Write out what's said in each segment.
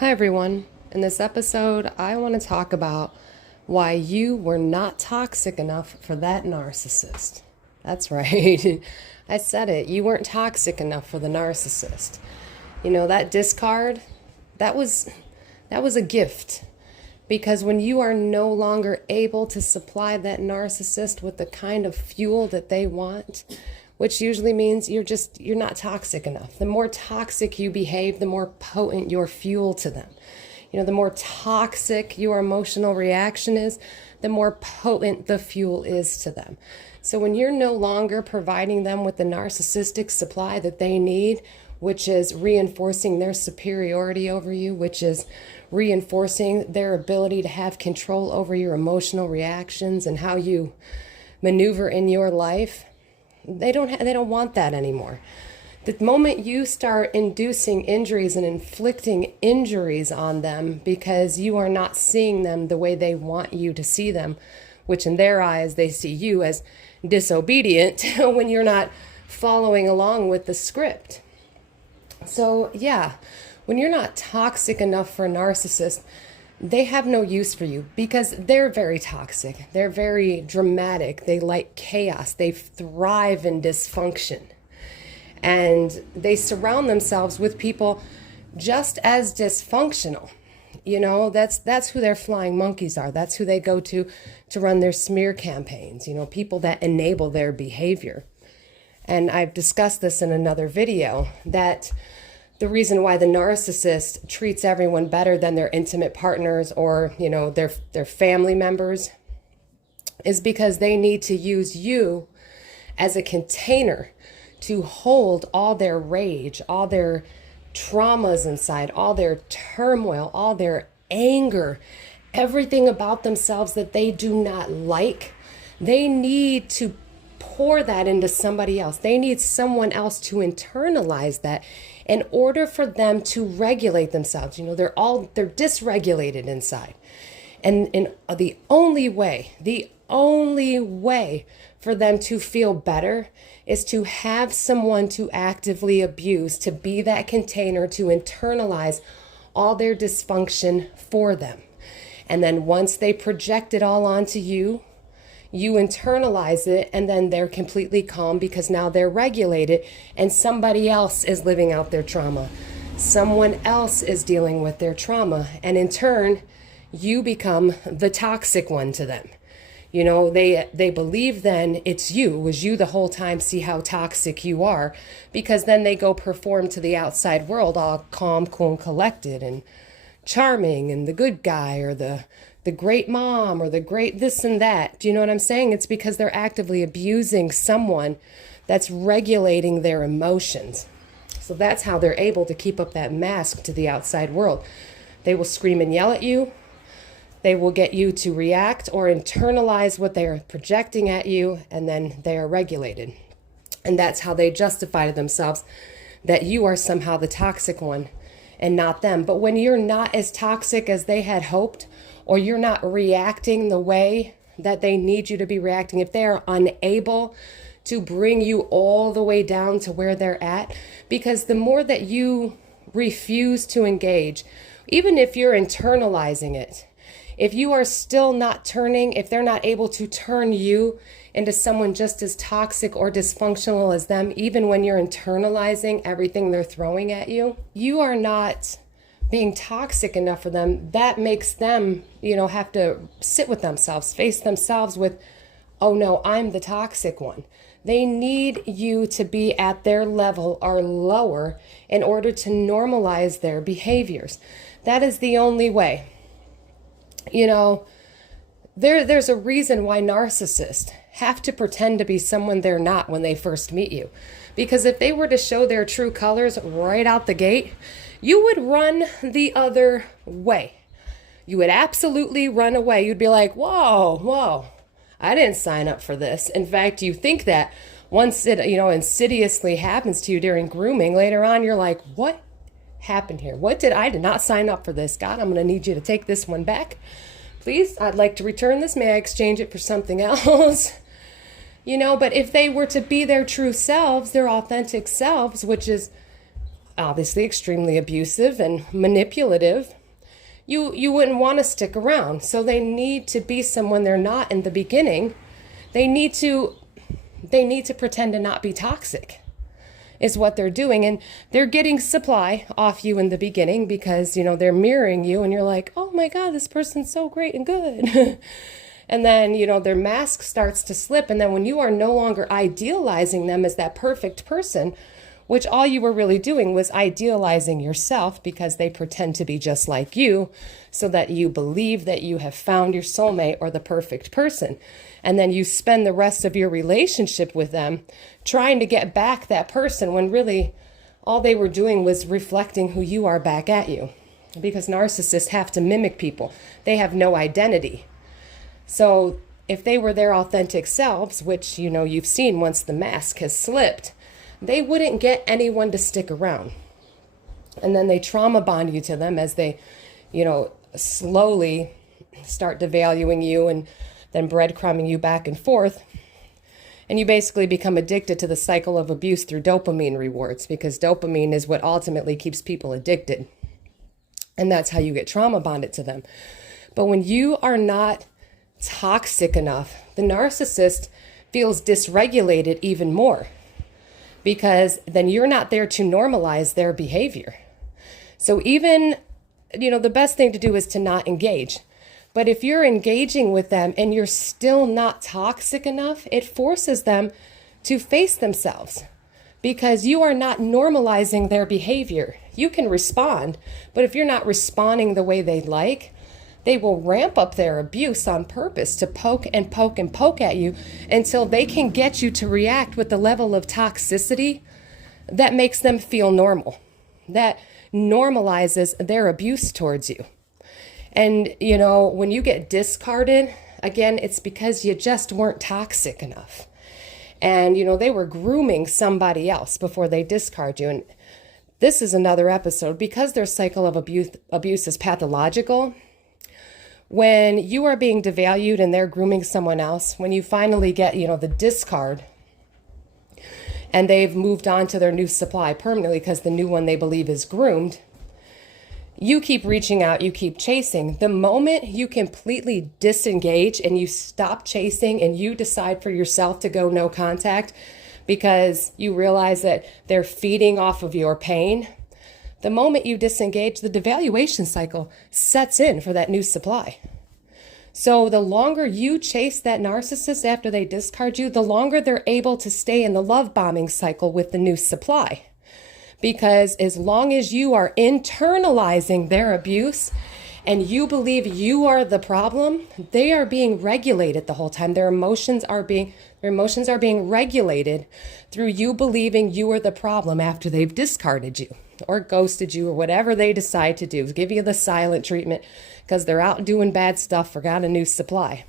Hi, everyone. In this episode, I want to talk about why you were not toxic enough for that narcissist. That's right. I said it. You weren't toxic enough for the narcissist. You know, that discard, that was a gift. Because when you are no longer able to supply that narcissist with the kind of fuel that they want, which usually means you're not toxic enough. The more toxic you behave, the more potent your fuel to them. You know, the more toxic your emotional reaction is, the more potent the fuel is to them. So when you're no longer providing them with the narcissistic supply that they need, which is reinforcing their superiority over you, which is reinforcing their ability to have control over your emotional reactions and how you maneuver in your life, they don't want that anymore. The moment you start inducing injuries and inflicting injuries on them because you are not seeing them the way they want you to see them, which in their eyes they see you as disobedient when you're not following along with the script. So yeah, when you're not toxic enough for a narcissist, they have no use for you because they're very toxic. They're very dramatic. They like chaos. They thrive in dysfunction. And they surround themselves with people just as dysfunctional. You know, that's who their flying monkeys are. That's who they go to run their smear campaigns. You know, people that enable their behavior. And I've discussed this in another video, that the reason why the narcissist treats everyone better than their intimate partners or, you know, their family members is because they need to use you as a container to hold all their rage, all their traumas inside, all their turmoil, all their anger, everything about themselves that they do not like. They need to pour that into somebody else. They need someone else to internalize that in order for them to regulate themselves. You know, they're dysregulated inside. And the only way for them to feel better is to have someone to actively abuse, to be that container, to internalize all their dysfunction for them. And then once they project it all onto you, you internalize it, and then they're completely calm because now they're regulated and somebody else is living out their trauma. Someone else is dealing with their trauma. And in turn, you become the toxic one to them. You know, they believe then it's you. It was you the whole time. See how toxic you are. Because then they go perform to the outside world all calm, cool, and collected and charming and the good guy or the great mom or the great this and that. Do you know what I'm saying? It's because they're actively abusing someone that's regulating their emotions. So that's how they're able to keep up that mask to the outside world. They will scream and yell at you. They will get you to react or internalize what they are projecting at you, and then they are regulated. And that's how they justify to themselves that you are somehow the toxic one and not them. But when you're not as toxic as they had hoped, or you're not reacting the way that they need you to be reacting, if they are unable to bring you all the way down to where they're at, because the more that you refuse to engage, even if you're internalizing it, if you are still not turning, if they're not able to turn you into someone just as toxic or dysfunctional as them, even when you're internalizing everything they're throwing at you, you are not being toxic enough for them. That makes them, you know, have to sit with themselves, face themselves with, oh no, I'm the toxic one. They need you to be at their level or lower in order to normalize their behaviors. That is the only way. You know, there's a reason why narcissists have to pretend to be someone they're not when they first meet you. Because if they were to show their true colors right out the gate, you would run the other way. You would absolutely run away. You'd be like, whoa, I didn't sign up for this. In fact, you think that once it, you know, insidiously happens to you during grooming, later on, you're like, what happened here? I did not sign up for this. God, I'm going to need you to take this one back. Please, I'd like to return this. May I exchange it for something else? You know, but if they were to be their true selves, their authentic selves, which is obviously extremely abusive and manipulative, you wouldn't want to stick around. So they need to be someone they're not in the beginning. They need to pretend to not be toxic, is what they're doing. And they're getting supply off you in the beginning because, they're mirroring you and you're like, oh my God, this person's so great and good. And then, their mask starts to slip. And then when you are no longer idealizing them as that perfect person, which all you were really doing was idealizing yourself because they pretend to be just like you so that you believe that you have found your soulmate or the perfect person. And then you spend the rest of your relationship with them trying to get back that person when really all they were doing was reflecting who you are back at you. Because narcissists have to mimic people. They have no identity. So if they were their authentic selves, which, you've seen once the mask has slipped, they wouldn't get anyone to stick around. And then they trauma bond you to them as they, slowly start devaluing you and then breadcrumbing you back and forth. And you basically become addicted to the cycle of abuse through dopamine rewards, because dopamine is what ultimately keeps people addicted. And that's how you get trauma bonded to them. But when you are not toxic enough, the narcissist feels dysregulated even more, because then you're not there to normalize their behavior. So even, the best thing to do is to not engage. But if you're engaging with them and you're still not toxic enough, it forces them to face themselves, because you are not normalizing their behavior. You can respond, but if you're not responding the way they'd like, they will ramp up their abuse on purpose to poke and poke and poke at you until they can get you to react with the level of toxicity that makes them feel normal, that normalizes their abuse towards you. And, when you get discarded, again, it's because you just weren't toxic enough. And, they were grooming somebody else before they discard you. And this is another episode, because their cycle of abuse is pathological. When you are being devalued and they're grooming someone else, when you finally get, the discard, and they've moved on to their new supply permanently because the new one they believe is groomed, you keep reaching out, you keep chasing. The moment you completely disengage and you stop chasing and you decide for yourself to go no contact because you realize that they're feeding off of your pain, the moment you disengage, the devaluation cycle sets in for that new supply. So the longer you chase that narcissist after they discard you, the longer they're able to stay in the love bombing cycle with the new supply. Because as long as you are internalizing their abuse and you believe you are the problem, they are being regulated the whole time. Their emotions are being regulated through you believing you are the problem after they've discarded you or ghosted you or whatever they decide to do. Give you the silent treatment because they're out doing bad stuff, forgot a new supply.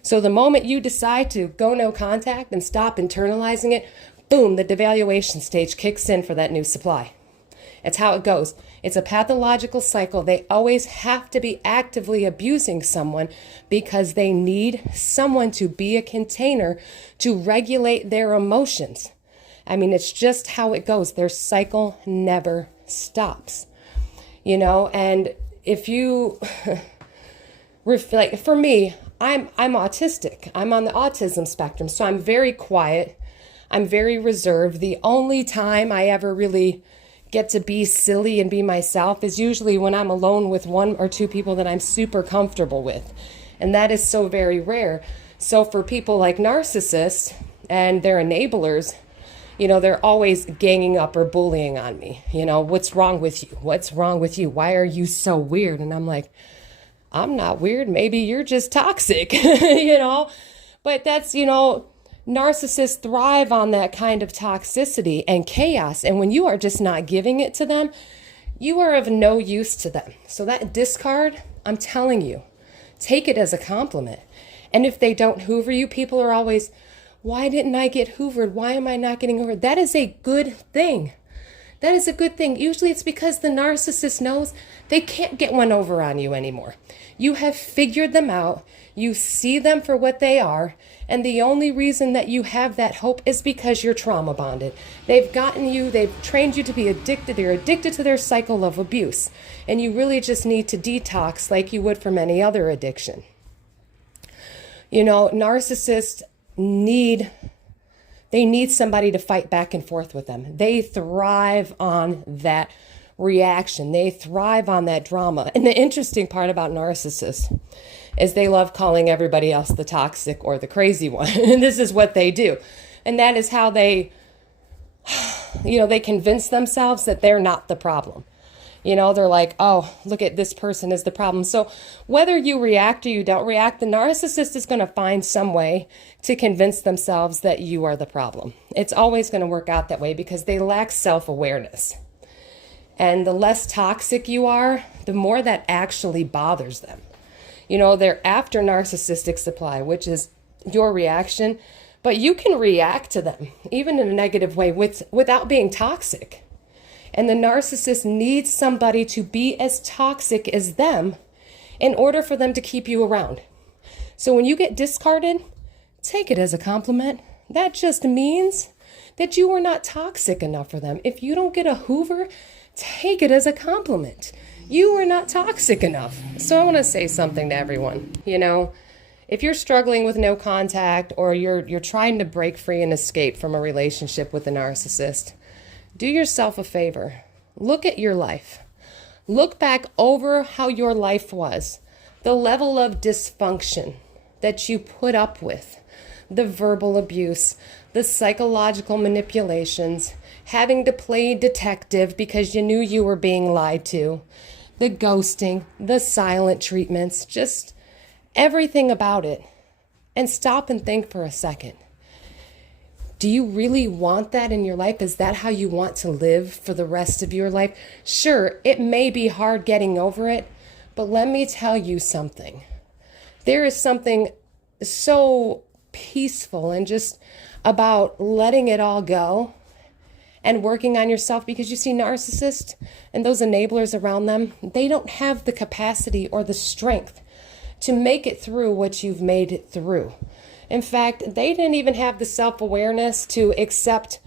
So the moment you decide to go no contact and stop internalizing it, boom, the devaluation stage kicks in for that new supply. It's how it goes. It's a pathological cycle. They always have to be actively abusing someone because they need someone to be a container to regulate their emotions. I mean, it's just how it goes. Their cycle never stops, and if you, like for me, I'm autistic. I'm on the autism spectrum, so I'm very quiet. I'm very reserved. The only time I ever really get to be silly and be myself is usually when I'm alone with one or two people that I'm super comfortable with. And that is so very rare. So for people like narcissists and their enablers, they're always ganging up or bullying on me. What's wrong with you? What's wrong with you? Why are you so weird? And I'm like, I'm not weird. Maybe you're just toxic, But that's, narcissists thrive on that kind of toxicity and chaos. And when you are just not giving it to them, you are of no use to them. So that discard, I'm telling you, take it as a compliment. And if they don't hoover you, people are always, why didn't I get hoovered? Why am I not getting hoovered? That is a good thing. That is a good thing. Usually it's because the narcissist knows they can't get one over on you anymore. You have figured them out. You see them for what they are. And the only reason that you have that hope is because you're trauma bonded. They've trained you to be addicted. They're addicted to their cycle of abuse. And you really just need to detox like you would from any other addiction. Narcissists need somebody to fight back and forth with them. They thrive on that reaction. They thrive on that drama. And the interesting part about narcissists is they love calling everybody else the toxic or the crazy one. And this is what they do. And that is how they convince themselves that they're not the problem. They're like, oh, look at this person is the problem. So whether you react or you don't react, the narcissist is going to find some way to convince themselves that you are the problem. It's always going to work out that way because they lack self-awareness. And the less toxic you are, the more that actually bothers them. They're after narcissistic supply, which is your reaction, but you can react to them, even in a negative way, without being toxic. And the narcissist needs somebody to be as toxic as them in order for them to keep you around. So when you get discarded, take it as a compliment. That just means that you were not toxic enough for them. If you don't get a Hoover, take it as a compliment. You are not toxic enough. So I want to say something to everyone. If you're struggling with no contact or you're trying to break free and escape from a relationship with a narcissist, do yourself a favor. Look at your life. Look back over how your life was, the level of dysfunction that you put up with, the verbal abuse, the psychological manipulations, having to play detective because you knew you were being lied to, the ghosting, the silent treatments, just everything about it. And stop and think for a second. Do you really want that in your life? Is that how you want to live for the rest of your life? Sure, it may be hard getting over it, but let me tell you something. There is something so peaceful and just about letting it all go and working on yourself, because you see, narcissists and those enablers around them, they don't have the capacity or the strength to make it through what you've made it through. In fact, they didn't even have the self-awareness to accept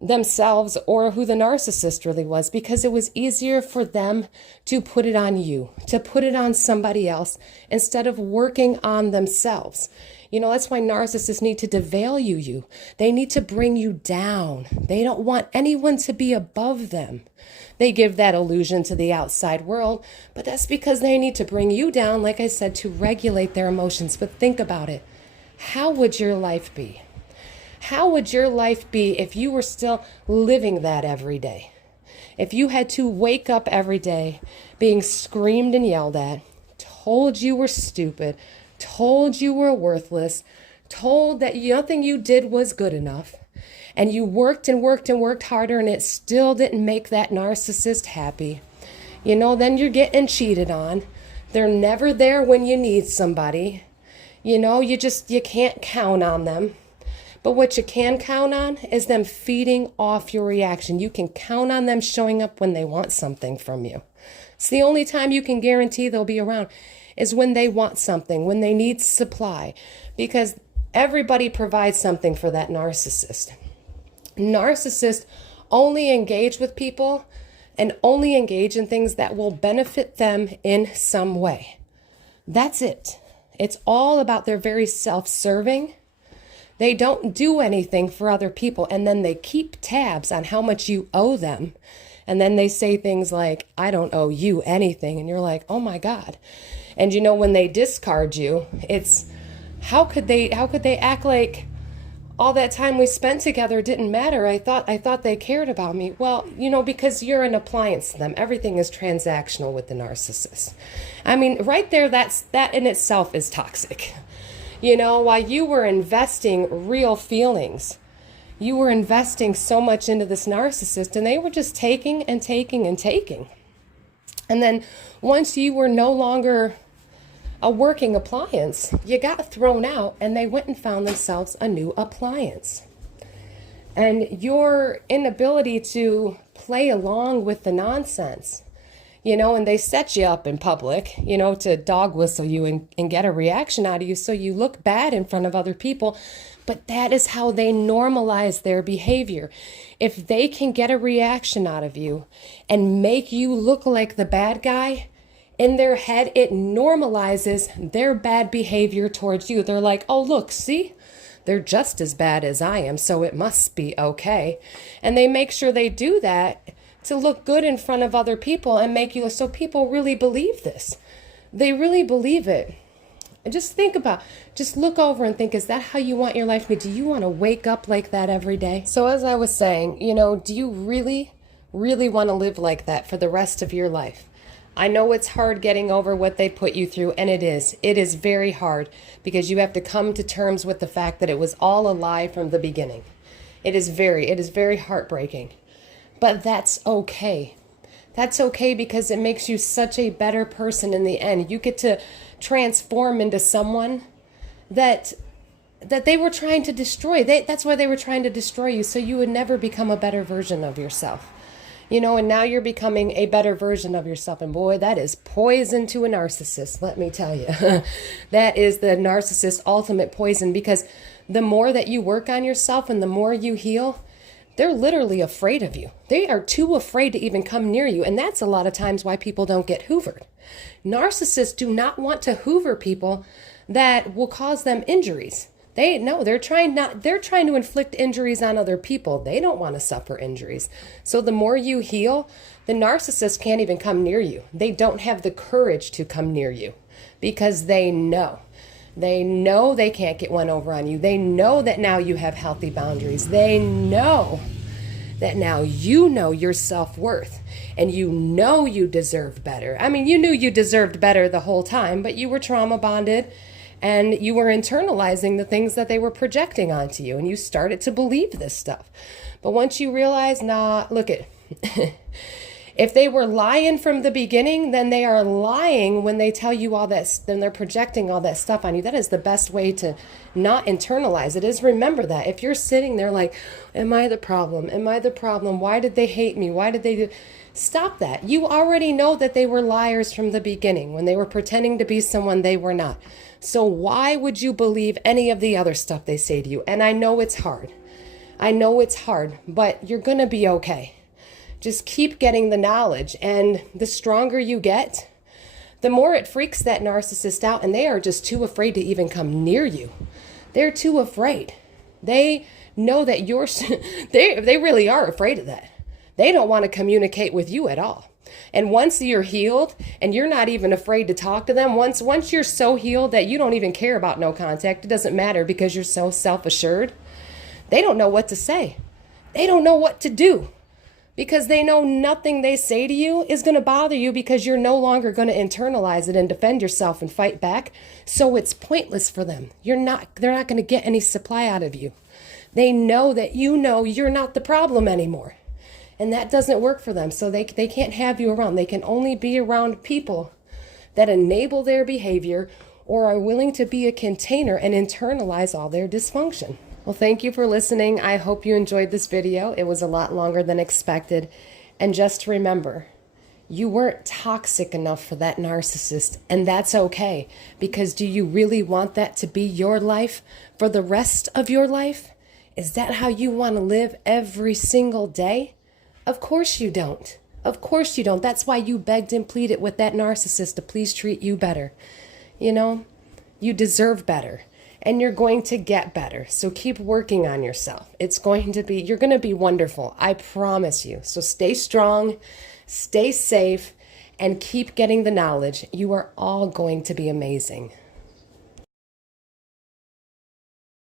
themselves or who the narcissist really was, because it was easier for them to put it on you, to put it on somebody else instead of working on themselves. That's why narcissists need to devalue you. They need to bring you down. They don't want anyone to be above them. They give that illusion to the outside world, but that's because they need to bring you down, like I said, to regulate their emotions. But think about it. How would your life be? How would your life be if you were still living that every day? If you had to wake up every day being screamed and yelled at, told you were stupid, told you were worthless, told that nothing you did was good enough, and you worked and worked and worked harder and it still didn't make that narcissist happy, then you're getting cheated on. They're never there when you need somebody. You can't count on them. But what you can count on is them feeding off your reaction. You can count on them showing up when they want something from you. It's the only time you can guarantee they'll be around is when they want something, when they need supply, because everybody provides something for that narcissist. Narcissists only engage with people and only engage in things that will benefit them in some way. That's it. It's all about they're very self-serving. They don't do anything for other people, and then they keep tabs on how much you owe them. And then they say things like, I don't owe you anything. And you're like, oh my God. And when they discard you, it's how could they act like all that time we spent together didn't matter? I thought they cared about me. Well, because you're an appliance to them. Everything is transactional with the narcissist. I mean, right there, that in itself is toxic. While you were investing real feelings, you were investing so much into this narcissist, and they were just taking and taking and taking. And then once you were no longer a working appliance, you got thrown out, and they went and found themselves a new appliance. And your inability to play along with the nonsense, and they set you up in public, to dog whistle you and get a reaction out of you so you look bad in front of other people. But that is how they normalize their behavior. If they can get a reaction out of you and make you look like the bad guy, in their head, it normalizes their bad behavior towards you. They're like, oh, look, see? They're just as bad as I am, so it must be okay. And they make sure they do that to look good in front of other people and make you, so people really believe this. They really believe it. And just look over and think, is that how you want your life to be? Do you want to wake up like that every day? So as I was saying, do you really, really want to live like that for the rest of your life? I know it's hard getting over what they put you through, and it is. It is very hard because you have to come to terms with the fact that it was all a lie from the beginning. It is very heartbreaking. But that's okay. That's okay because it makes you such a better person in the end. You get to transform into someone that they were trying to destroy. That's why they were trying to destroy you, so you would never become a better version of yourself. And now you're becoming a better version of yourself. And boy, that is poison to a narcissist, let me tell you. That is the narcissist ultimate poison, because the more that you work on yourself and the more you heal, they're literally afraid of you. They are too afraid to even come near you. And that's a lot of times why people don't get hoovered. Narcissists do not want to hoover people that will cause them injuries. They're trying to inflict injuries on other people. They don't want to suffer injuries. So the more you heal, the narcissist can't even come near you. They don't have the courage to come near you because they know. They know they can't get one over on you. They know that now you have healthy boundaries. They know that now you know your self-worth and you know you deserve better. I mean, you knew you deserved better the whole time, but you were trauma bonded. And you were internalizing the things that they were projecting onto you. And you started to believe this stuff. But once you realize, look it. If they were lying from the beginning, then they are lying when they tell you all that. Then they're projecting all that stuff on you. That is the best way to not internalize it, is remember that. If you're sitting there like, am I the problem? Am I the problem? Why did they hate me? Why did they do? Stop that. You already know that they were liars from the beginning when they were pretending to be someone they were not. So why would you believe any of the other stuff they say to you? And I know it's hard. But you're going to be okay. Just keep getting the knowledge. And the stronger you get, the more it freaks that narcissist out. And they are just too afraid to even come near you. They're too afraid. They know that they really are afraid of that. They don't want to communicate with you at all. And once you're healed and you're not even afraid to talk to them, once you're so healed that you don't even care about no contact, it doesn't matter because you're so self-assured, they don't know what to say. They don't know what to do because they know nothing they say to you is going to bother you because you're no longer going to internalize it and defend yourself and fight back. So it's pointless for them. They're not going to get any supply out of you. They know that you're not the problem anymore. And that doesn't work for them. So they can't have you around. They can only be around people that enable their behavior or are willing to be a container and internalize all their dysfunction. Well, thank you for listening. I hope you enjoyed this video. It was a lot longer than expected. And just remember, you weren't toxic enough for that narcissist. And that's okay. Because do you really want that to be your life for the rest of your life? Is that how you want to live every single day? Of course you don't. Of course you don't. That's why you begged and pleaded with that narcissist to please treat you better. You deserve better and you're going to get better. So keep working on yourself. You're going to be wonderful. I promise you. So stay strong, stay safe, and keep getting the knowledge. You are all going to be amazing.